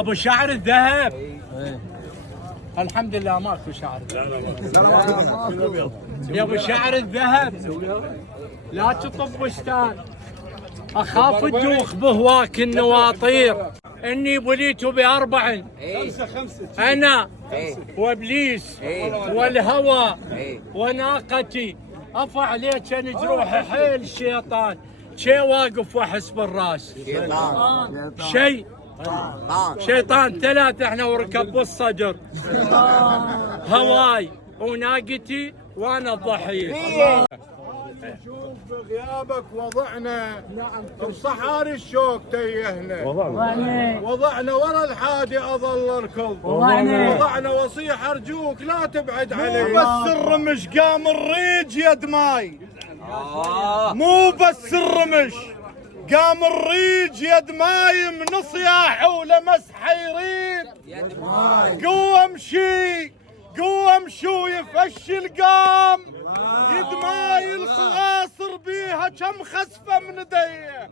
ابو شعر الذهب. الحمد لله ماكو شعر يا ابو شعر الذهب. لا تطب بستان اخاف تدوخ بهواك النواطير. اني بليت باربع، انا وابليس والهوى وناقتي. افع عليك ان جروحي حيل الشيطان. شي واقف واحس بالراس. شيطان ثلاثة احنا وركب بالصدر. هواي وناقتي وانا الضحية. نشوف بغيابك وضعنا بصحاري الشوق تيهنا. وضعنا ورا الحادي اظل اركض. وضعنا واصيح ارجوك لا تبعد علي. مو بس الرمش قام الريج يد ماي. مو بس الرمش قام الريج يد ماي. من صياح ولمس حيرين قوة امشي قوة امشو يفشل قام يد ماي. الخواصر بيها كم خسفة من ديه.